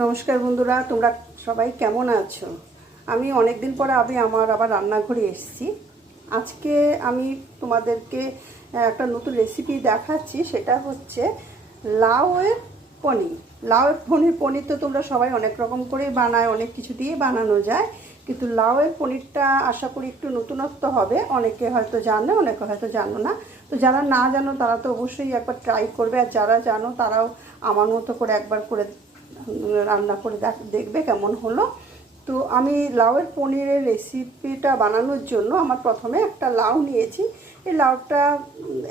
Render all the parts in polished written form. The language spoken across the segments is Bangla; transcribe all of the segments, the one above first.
নমস্কার বন্ধুরা, তোমরা সবাই কেমন আছো? আমি অনেক দিন পরে আবার রান্নাঘরে এসেছি। আজকে আমি তোমাদেরকে একটা নতুন রেসিপি দেখাচ্ছি। সেটা হচ্ছে লাউয়ের পনির। লাউয়ের পনির তো তোমরা সবাই অনেক রকম করে বানায়, অনেক কিছু দিয়ে বানানো যায়, কিন্তু লাউয়ের পনিরটা আশা করি একটু নতুনত্ব হবে। অনেকে হয়তো জানে, অনেকে হয়তো জানো না। তো যারা না জানো তারা তো অবশ্যই একবার ট্রাই করবে, আর যারা জানো তারাও আমার মতো করে একবার করে রান্না করে দেখবে কেমন হলো। তো আমি লাউয়ের পনিরের রেসিপিটা বানানোর জন্য আমার প্রথমে একটা লাউ নিয়েছি। এই লাউটা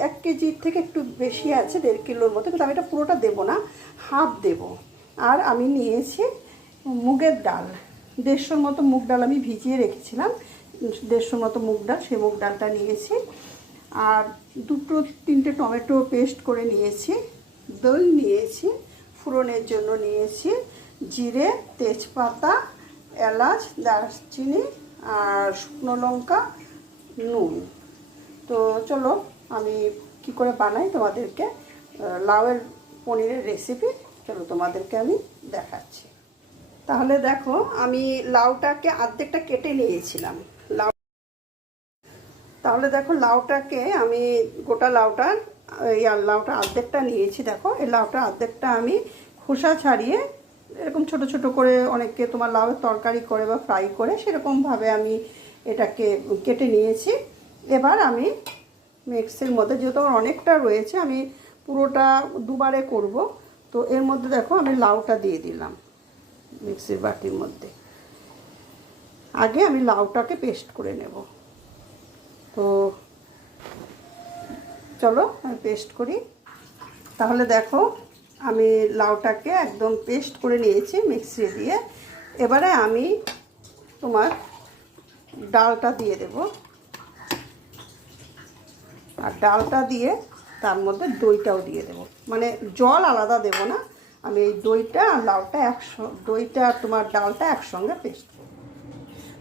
1 কেজির থেকে একটু বেশি আছে, 1.5 কিলোর মতো, কিন্তু আমি এটা পুরোটা দেবো না, হাফ দেব। আর আমি নিয়েছি মুগের ডাল, 150 মতো মুগ ডাল আমি ভিজিয়ে রেখেছিলাম, 150 মতো মুগ ডাল, সেই মুগ ডালটা নিয়েছি। আর 2-3টে টমেটো পেস্ট করে নিয়েছি, দই নিয়েছি, ফোড়নের জন্য নিয়েছি জিরে, তেজপাতা, এলাচ, দারচিনি আর শুকনো লঙ্কা, নুন। তো চলো আমি কি করে বানাই তোমাদেরকে লাউয়ের পনিরের রেসিপি, চলো তোমাদেরকে আমি দেখাচ্ছি। তাহলে দেখো, আমি লাউটাকে অর্ধেকটা কেটে নিয়েছিলাম। তাহলে দেখো, লাউটাকে আমি গোটা লাউটার লাউটা অর্ধেকটা নিয়েছি। দেখো, এই লাউটা অর্ধেকটা আমি খোসা ছাড়িয়ে এরকম ছোট ছোট করে, অনেকে তোমার লাউয়ের তরকারি করে বা ফ্রাই করে, সেরকমভাবে আমি এটাকে কেটে নিয়েছি। এবার আমি মিক্সির মধ্যে, যেহেতু আমার অনেকটা রয়েছে, আমি পুরোটা দুবারে করব, তো এর মধ্যে দেখো আমি লাউটা দিয়ে দিলাম মিক্সির বাটির মধ্যে। আগে আমি লাউটাকে পেস্ট করে নেব। তো চলো আমি পেস্ট করি। তাহলে দেখো, আমি লাউটাকে একদম পেস্ট করে নিয়েছি মিক্সি দিয়ে। এবারে আমি তোমার ডালটা দিয়ে দেব, আর ডালটা দিয়ে তার মধ্যে দইটাও দিয়ে দেব। মানে জল আলাদা দেব না, আমি এই দইটা আর লাউটা দইটা আর তোমার ডালটা একসঙ্গে পেস্ট করব।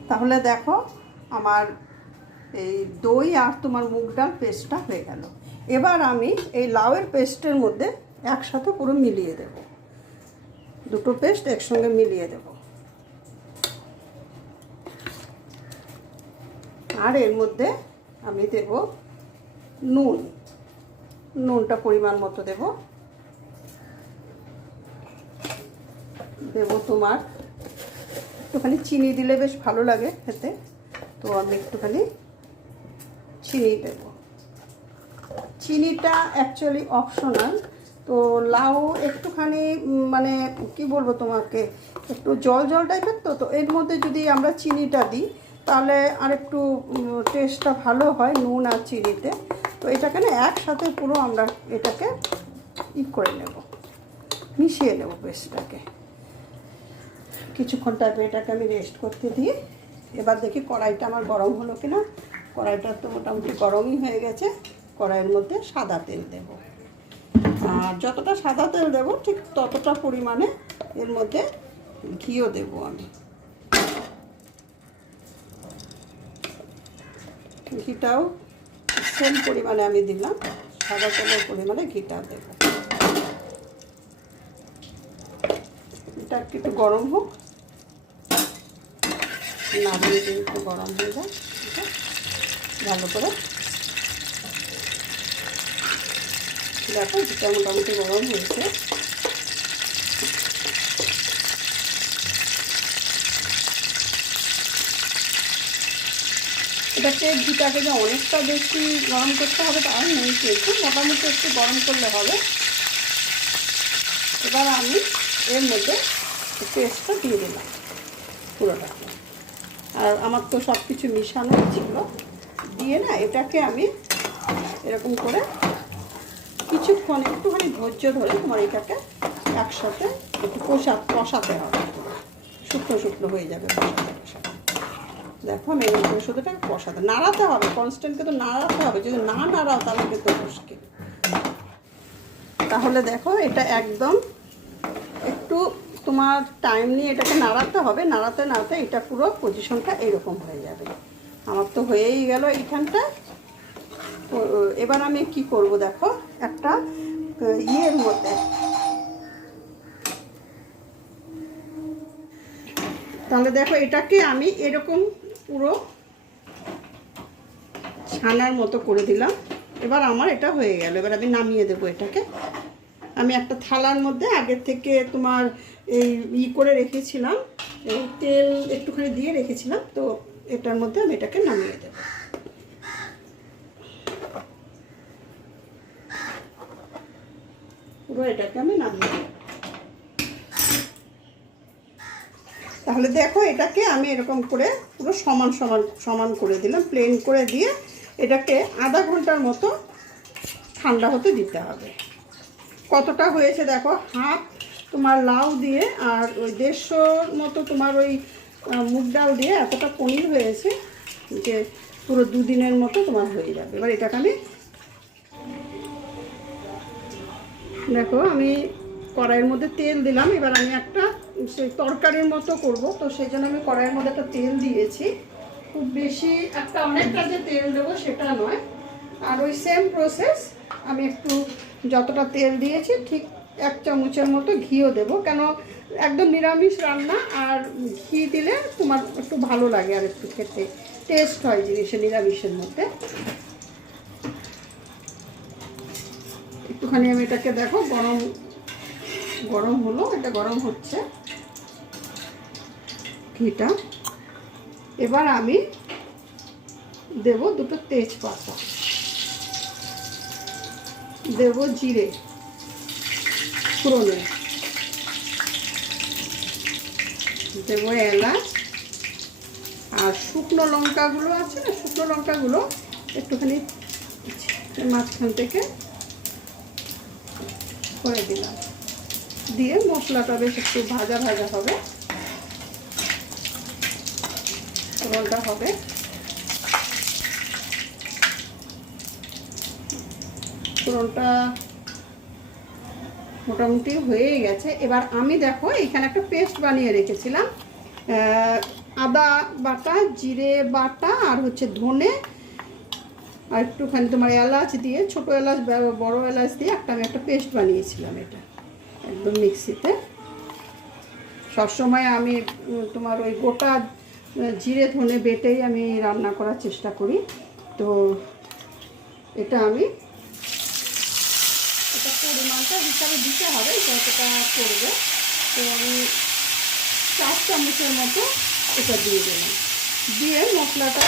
তাহলে দেখো, আমার এই দই আর তোমার মুগ ডাল পেস্টটা হয়ে গেল। এবার আমি এই লাউয়ের পেস্টের মধ্যে একসাথে পুরো মিলিয়ে দেব, দুটো পেস্ট একসঙ্গে মিলিয়ে দেব। আর এর মধ্যে আমি দেব নুনটা পরিমাণ মতো দেব। তোমার একটুখানি চিনি দিলে বেশ ভালো লাগে খেতে, তো আমি একটুখানি চিনি দেব। চিনিটা অ্যাকচুয়ালি অপশনাল। তো লাউ একটুখানি মানে কি বলবো তোমাকে, একটু জল জল টাইপের, তো এর মধ্যে যদি আমরা চিনিটা দিই তাহলে আর একটু টেস্টটা ভালো হয় নুন আর চিনিতে। তো এটাকে না একসাথে পুরো আমরা এটাকে করে নেব, মিশিয়ে নেব পেস্টটাকে। কিছুক্ষণ টাইপে এটাকে আমি রেস্ট করতে দিই। এবার দেখি কড়াইটা আমার গরম হলো কিনা। কড়াইটা তো মোটামুটি গরমই হয়ে গেছে। কড়াইয়ের মধ্যে সাদা তেল দেব, আর যতটা সাদা তেল দেব ঠিক ততটা পরিমাণে এর মধ্যে ঘিও দেব। আমি ঘিটাও সেম পরিমাণে আমি দিলাম, সাদা তেলের পরিমাণে ঘিটা দেব। এটা একটু গরম হোক, নাড়িয়ে দিয়ে একটু গরম হয়ে যায় ভালো করে। দেখো, যেটা মোটামুটি গরম হয়েছে। এটাকে ঘিটাকে যে অনেকটা বেশি গরম করতে হবে তাই নেই, কিন্তু মোটামুটি একটু গরম করলে হবে। এবার আমি এর মধ্যে পেস্টটা দিয়ে দিলাম পুরোটাকে। আর আমার তো সব কিছু মিশানো ছিল, দিয়ে না এটাকে আমি এরকম করে কিছুক্ষণ একটুখানি ধৈর্য ধরে তোমার এটাকে একসাথে একটু কষাতে হবে, শুকনো শুকনো হয়ে যাবে কষাতে। দেখো, আমি এরকম করে শুধু এটাকে কষাতে, নাড়াতে হবে কনস্ট্যান্ট, কিন্তু নাড়াতে হবে। যদি না নাড়াও তাহলে কিন্তু মুশকিল। তাহলে দেখো, এটা একদম একটু তোমার টাইম নিয়ে এটাকে নাড়াতে হবে। নাড়াতে নাড়াতে এটা পুরো পজিশনটা এরকম হয়ে যাবে। আমার তো হয়েই গেল এইখানটা। তো এবার আমি কি করব, দেখো, একটা ইয়ের মধ্যে তাহলে দেখো এটাকে আমি এরকম পুরো ছানার মতো করে দিলাম। এবার আমার এটা হয়ে গেল। এবার আমি নামিয়ে দেবো এটাকে। আমি একটা থালার মধ্যে আগের থেকে তোমার এই করে রেখেছিলাম, এই তেল একটুখানি দিয়ে রেখেছিলাম, তো এটার মধ্যে আমি এটাকে নামিয়ে দেবো। পুরো এটাকে আমি নামিয়ে দেবো। তাহলে দেখো এটাকে আমি এরকম করে পুরো সমান সমান সমান করে দিলাম, প্লেন করে দিয়ে এটাকে আধা ঘন্টার মতো ঠান্ডা হতে দিতে হবে। কতটা হয়েছে দেখো, হাফ তোমার লাউ দিয়ে আর ওই 150 মতো তোমার ওই মুগ ডাল দিয়ে এতটা পনির হয়েছে যে পুরো 2 দিনের মতো তোমার হয়ে যাবে। এবার এটাকে আমি দেখো আমি কড়াইয়ের মধ্যে তেল দিলাম। এবার আমি একটা সেই তরকারির মতো করব, তো সেই জন্য আমি কড়াইয়ের মধ্যে একটা তেল দিয়েছি। খুব বেশি একটা অনেকটা যে তেল দেবো সেটা নয়। আর ওই সেম প্রসেস আমি একটু যতটা তেল দিয়েছি ঠিক 1 চামচের মতো ঘিও দেবো, কেন একদম নিরামিষ রান্না, আর ঘি দিলে তোমার একটু ভালো লাগে আর একটু খেতে টেস্ট হয় জিনিসে নিরামিষের মধ্যে। একটুখানি আমি এটাকে দেখো গরম হলো, এটা গরম হচ্ছে ঘিটা। এবার আমি দেব 2টো তেজপাতা, দেব জিরে ফোড়নে, দেব এলাচ, আর শুকনো লঙ্কাগুলো আছে না, শুকনো লঙ্কাগুলো একটুখানি মাঝখান থেকে করে দিলাম, দিয়ে মশলাটা বেশ একটু ভাজা ভাজা হবে, ফোড়নটা হবে। ফোড়নটা মোটামুটি হয়ে গেছে। এবার আমি দেখো এখানে একটা পেস্ট বানিয়ে রেখেছিলাম, আদা বাটা, জিরে বাটা, আর হচ্ছে ধনে, আর একটুখানি তোমার এলাচ দিয়ে, ছোটো এলাচ বড় এলাচ দিয়ে আমি একটা পেস্ট বানিয়েছিলাম। এটা একদম মিক্সিতে। সবসময় আমি তোমার ওই গোটা জিরে ধনে বেটেই আমি রান্না করার চেষ্টা করি। তো এটা আমি এটা পরিমাণটা হিসাবে দিতে হবে, যতটা করবে। তো আমি 4 চামচের মতো এটা দিয়ে দিলাম, দিয়ে মশলাটা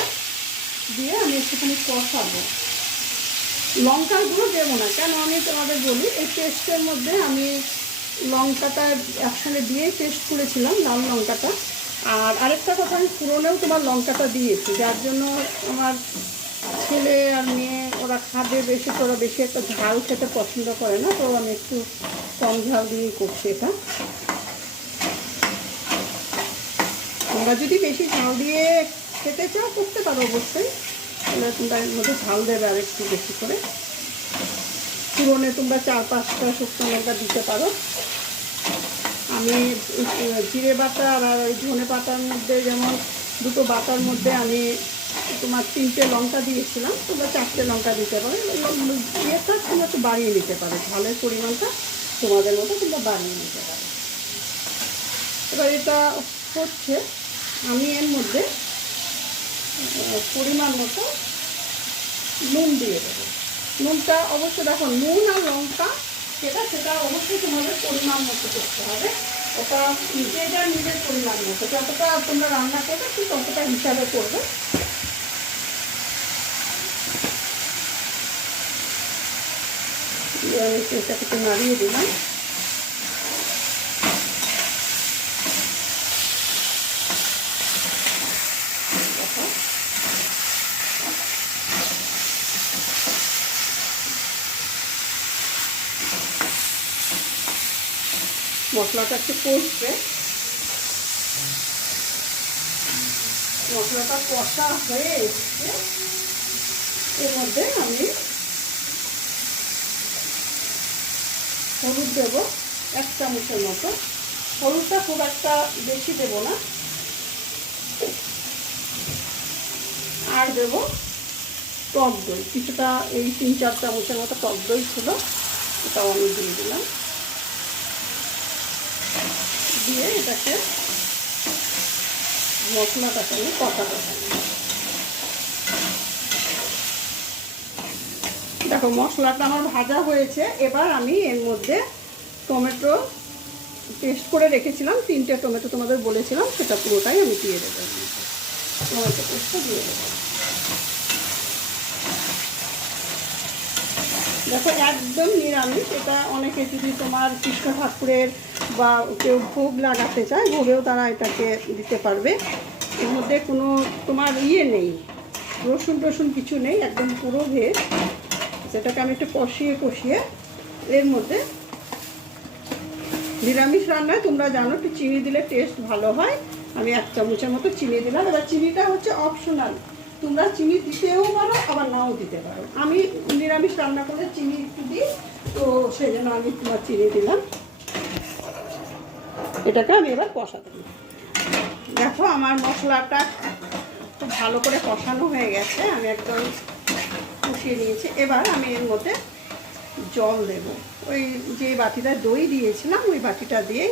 দিয়ে আমি একটুখানি কষাবো। লঙ্কার গুঁড়ো দেবো না, কেন আমি তোমাদের বলি, এই পেস্টের মধ্যে আমি লঙ্কাটা একসঙ্গে দিয়ে পেস্ট করেছিলাম, লাল লঙ্কাটা। আর আরেকটা কথা, আমি পুরোনেও তোমার লঙ্কাটা দিয়েছি, যার জন্য আমার ছেলে আর মেয়ে ওরা খাবে বেশি, তো ওরা বেশি একটা ঝাল খেতে পছন্দ করে না, তো আমি একটু কম ঝাল দিয়েই করছি এটা। তোমরা যদি বেশি ঝাল দিয়ে খেতে চাও করতে পারো অবশ্যই, তাহলে তোমরা এর মধ্যে ঝাল দেবে আর একটু বেশি করে। পুরোনে তোমরা 4-5টা শুকনো লঙ্কা দিতে পারো। আমি জিরে বাটা আর ওই ধনে পাতার মধ্যে, যেমন 2টো বাটার মধ্যে আমি তোমার 3টে লঙ্কা দিয়েছিলাম, তোমরা 4টে লঙ্কা দিতে পারো। ইয়েটা তোমরা একটু বাড়িয়ে নিতে পারো, ঝালের পরিমাণটা তোমাদের মতো তোমরা বাড়িয়ে নিতে পারো। এবার এটা হচ্ছে, আমি এর মধ্যে পরিমাণ মতো নুন দিয়ে দেবো। নুনটা অবশ্যই দেখো, নুন আর লঙ্কা সেটা অবশ্যই তোমাদের পরিমাণ মতো করতে হবে। ওটা নিজের পরিমাণ মতো, যতটা তোমরা রান্না করবে ঠিক ততটা হিসাবে করবে। আমি এটাকে একটু নাড়িয়ে দিলাম। মশলাটা একটু কষবে, মশলাটা কষা হয়ে এসছে। এর মধ্যে আমি হলুদ দেবো 1 চামচের মতো। হলুদটা খুব একটা বেশি দেবো না। আর দেবো টক দই কিছুটা, এই 3-4 চামচের মতো টক দই ছিল, এটাও আমি দিয়ে দিলাম। দিয়ে এটাকে মশলাটাকে আমি কষাবো। দেখো মশলাটা আমার ভাজা হয়েছে। এবার আমি এর মধ্যে টমেটো পেস্ট করে রেখেছিলাম, 3টে টমেটো তোমাদের বলেছিলাম, সেটা পুরোটাই আমি দিয়ে দেবো। টমেটো পেস্টটা দিয়ে দেবো। দেখো একদম নিরামিষ। এটা অনেকে যদি তোমার কৃষ্ণ ঠাকুরের বা কেউ ভোগ লাগাতে চায়, ভোগেও তারা এটাকে দিতে পারবে। এর মধ্যে কোনো তোমার নেই, রসুন কিছু নেই, একদম পুরো ভেজ। সেটাকে আমি একটু কষিয়ে এর মধ্যে, নিরামিষ রান্নায় তোমরা জানো একটু চিনি দিলে টেস্ট ভালো হয়। আমি 1 চামচের মতো চিনি দিলাম। এবার চিনিটা হচ্ছে অপশনাল, তোমরা চিনি দিতেও পারো আবার নাও দিতে পারো। আমি নিরামিষ রান্না করলে চিনি একটু দিই, তো সেই জন্য আমি তোমার চিনি দিলাম। এটাকে আমি এবার কষাতে দিই। দেখো আমার মশলাটা খুব ভালো করে কষানো হয়ে গেছে, আমি একদম কষিয়ে নিয়েছি। এবার আমি এর মধ্যে জল দেব। ওই যে বাটিটা দই দিয়েছিলাম ওই বাটিটা দিয়ে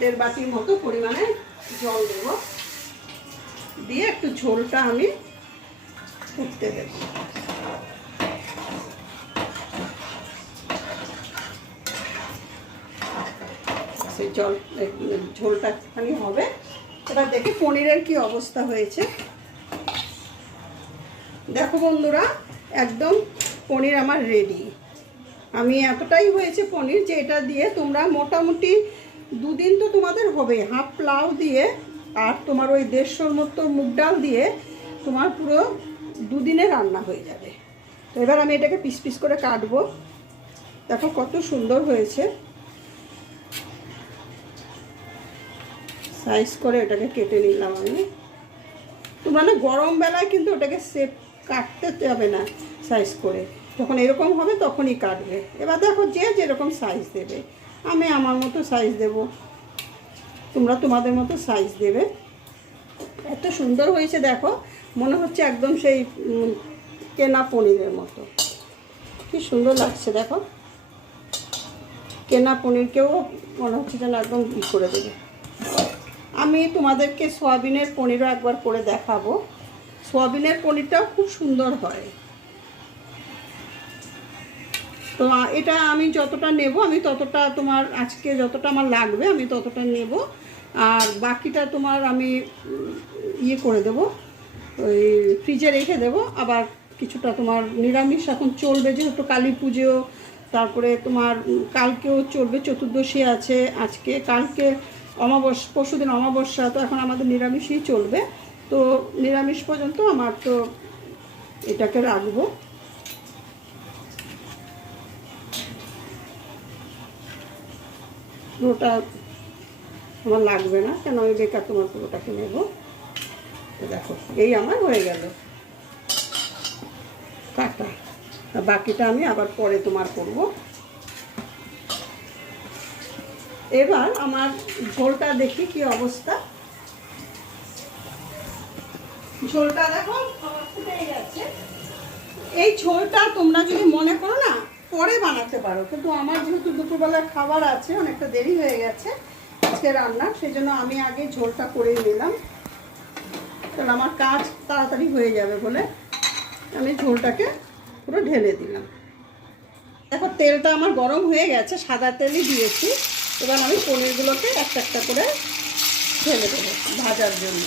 1.5 বাটির মতো পরিমাণে জল দেব, দিয়ে একটু ঝোলটা আমি ফুটতে দেব। সেই ঝোলটা একটুখানি হবে। এবার দেখি পনিরের কি অবস্থা হয়েছে। দেখো বন্ধুরা, একদম পনির আমার রেডি। আমি এতটাই হয়েছে পনির যে এটা দিয়ে তোমরা মোটামুটি 2 দিন তো তোমাদের হবে। হাফ লাউ দিয়ে আর তোমার ওই 150 মতো মুগ ডাল দিয়ে তোমার পুরো 2 দিনে রান্না হয়ে যাবে। তো এবার আমি এটাকে পিস পিস করে কাটবো। দেখো কত সুন্দর হয়েছে, সাইজ করে এটাকে কেটে নিলাম আমি। তোমরা না গরম বেলায় কিন্তু ওটাকে কাটতে যাবে না সাইজ করে, যখন এরকম হবে তখনই কাটবে। এবার দেখো যে যেরকম সাইজ দেবে, আমি আমার মতো সাইজ দেব, তোমরা তোমাদের মতো সাইজ দেবে। এত সুন্দর হয়েছে দেখো, মনে হচ্ছে একদম সেই কেনা পনিরের মতো। কি সুন্দর লাগছে দেখো, কেনা পনিরকেও মনে হচ্ছে যেন একদম করে দেবে। আমি তোমাদেরকে সয়াবিনের পনিরও একবার করে দেখাবো। সয়াবিনের পনিরটাও খুব সুন্দর হয়। তো এটা আমি যতটা নেব, আমি ততটা তোমার আজকে যতটা আমার লাগবে আমি ততটা নেব, আর বাকিটা তোমার আমি করে দেবো, ওই ফ্রিজে রেখে দেবো। আবার কিছুটা তোমার নিরামিষ এখন চলবে, যেহেতু কালী পুজো, তারপরে তোমার কালকেও চলবে, চতুর্দশী আছে আজকে, কালকে অমাবস্যা, পরশুদিন অমাবস্যা, তো এখন আমাদের নিরামিষই চলবে। তো নিরামিষ পর্যন্ত আমার তো এটাকে রাখবো। পুরোটা আমার লাগবে না, কেন আমি বেকার তোমার পুরোটাকে নেব। তো দেখো এই আমার হয়ে গেল কাটা, বাকিটা আমি আবার পরে তোমার করব। এবার আমার ঝোলটা দেখি কি অবস্থা। ঝোলটা দেখো ফুটে গেছে। এই ঝোলটা তোমরা যদি মনে করো না পরে বানাতে পারো, কিন্তু আমার যেহেতু দুপুরবেলার খাবার আছে, অনেকটা দেরি হয়ে গেছে আজকে রান্না, সেই জন্য আমি আগে ঝোলটা করে নিলাম, কারণ আমার কাজ তাড়াতাড়ি হয়ে যাবে বলে আমি ঝোলটাকে পুরো ঢেলে দিলাম। দেখো তেলটা আমার গরম হয়ে গেছে, সাদা তেলই দিয়েছি। এবার আমি পনিরগুলোকে একটা একটা করে ঢেলে দেবো ভাজার জন্য।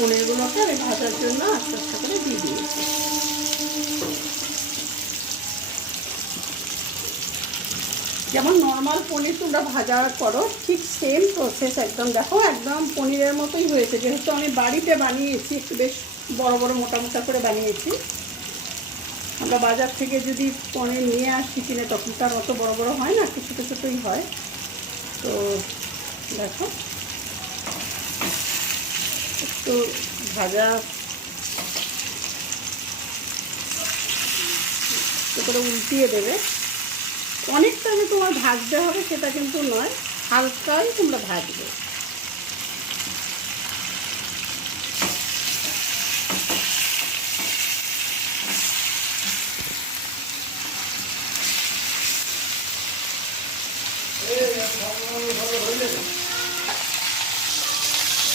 পনিরগুলোকে আমি ভাজার জন্য আস্তে আস্তে করে দিয়ে দিয়েছি। যেমন নর্মাল পনির তোমরা ভাজা করো ঠিক সেম প্রসেস একদম। দেখো একদম পনিরের মতোই হয়েছে, যেহেতু আমি বাড়িতে বানিয়েছি, একটু বেশ বড় বড় মোটা মোটা করে বানিয়েছি। আমরা বাজার থেকে যদি পনির নিয়ে আসি কিনে, তখন তার অত বড় বড় হয় না, একটু ছোটো ছোটোই হয়। তো দেখো একটু ভাজা করে উল্টিয়ে দেবে। অনেকটা যে তোমার ভাজতে হবে সেটা কিন্তু নয়, হালকাই তোমরা ভাজবে।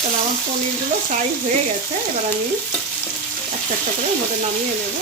তাহলে আমার পনিরগুলো ফ্রাই হয়ে গেছে। এবার আমি একটা একটা করে ওর মধ্যে নামিয়ে নেব।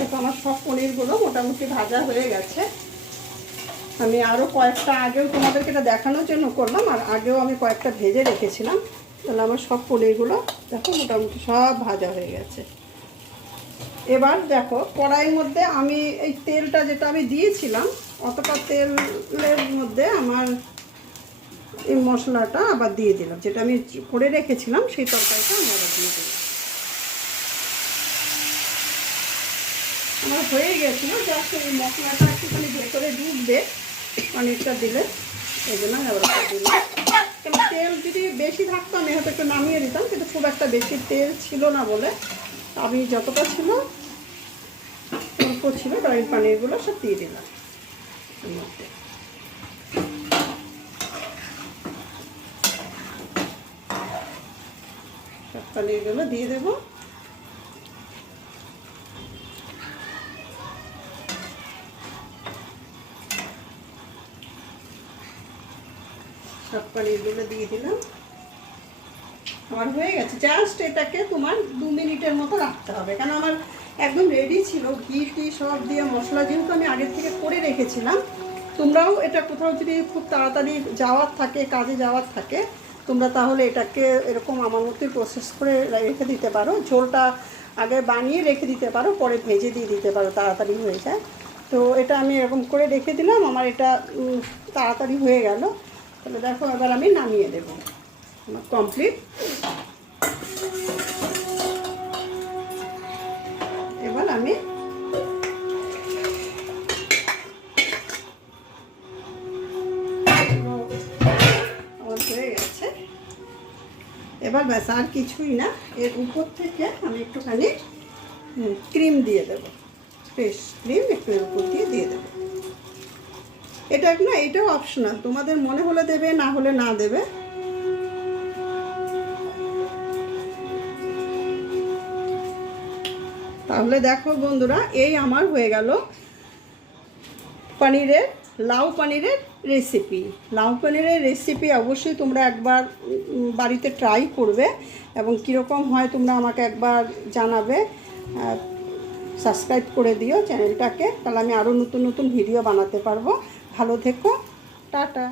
দেখো আমার সব পনিরগুলো মোটামুটি ভাজা হয়ে গেছে। আমি আরও কয়েকটা আগেও তোমাদেরকে এটা দেখানোর জন্য করলাম, আর আগেও আমি কয়েকটা ভেজে রেখেছিলাম। তাহলে আমার সব পনিরগুলো দেখো মোটামুটি সব ভাজা হয়ে গেছে। এবার দেখো কড়াইয়ের মধ্যে আমি এই তেলটা যেটা আমি দিয়েছিলাম, অতটা তেলের মধ্যে আমার এই মশলাটা আবার দিয়ে দিলাম, যেটা আমি করে রেখেছিলাম সেই তরকারিটা আমি আবার দিয়ে দিলাম। আমার হয়ে গেছিলো, জাস্ট এই মশলাটা একটুখানি ভেতরে ঢুকবে পনিরটা দিলে, এই জন্য আমি আবার দিলাম। কেন তেল যদি বেশি থাকতো আমি হয়তো একটু নামিয়ে দিতাম, কিন্তু খুব একটা বেশি তেল ছিল না বলে আমি যতটা ছিল অল্প ছিল ড্রাই পনিরগুলো সব দিয়ে দিলাম এর মধ্যে। সব পনিরগুলো দিয়ে দেবো। সব পনিরগুলো দিয়ে দিলাম। আমার হয়ে গেছে। জাস্ট এটাকে তোমার 2 মিনিটের মতো রাখতে হবে, কারণ আমার একদম রেডি ছিল। ঘি টি সব দিয়ে মশলা যেহেতু আমি আগের থেকে করে রেখেছিলাম। তোমরাও এটা কোথাও যদি খুব তাড়াতাড়ি যাওয়ার থাকে, কাজে যাওয়ার থাকে, তোমরা তাহলে এটাকে এরকম আমার মতোই প্রসেস করে রেখে দিতে পারো। ঝোলটা আগে বানিয়ে রেখে দিতে পারো, পরে ভেজে দিয়ে দিতে পারো, তাড়াতাড়ি হয়ে যায়। তো এটা আমি এরকম করে রেখে দিলাম, আমার এটা তাড়াতাড়ি হয়ে গেল। তাহলে দেখো এবার আমি নামিয়ে দেব। আমার কমপ্লিট। এবার আমি আমার হয়ে গেছে। এবার ব্যাস আর কিছুই না, এর উপর থেকে আমি একটুখানি ক্রিম দিয়ে দেবো, ফ্রেশ ক্রিম একটু এর উপর দিয়ে দেবো। এটা না, এটাও অপশনাল, তোমাদের মনে হলে দেবে, না হলে না দেবে। তাহলে দেখো বন্ধুরা, এই আমার হয়ে গেল পনিরের লাউ পনিরের রেসিপি। লাউ পনিরের রেসিপি অবশ্যই তোমরা একবার বাড়িতে ট্রাই করবে, এবং কীরকম হয় তোমরা আমাকে একবার জানাবে। সাবস্ক্রাইব করে দিও চ্যানেলটাকে, তাহলে আমি আরও নতুন নতুন ভিডিও বানাতে পারবো। ভালো থেকো, টাটা।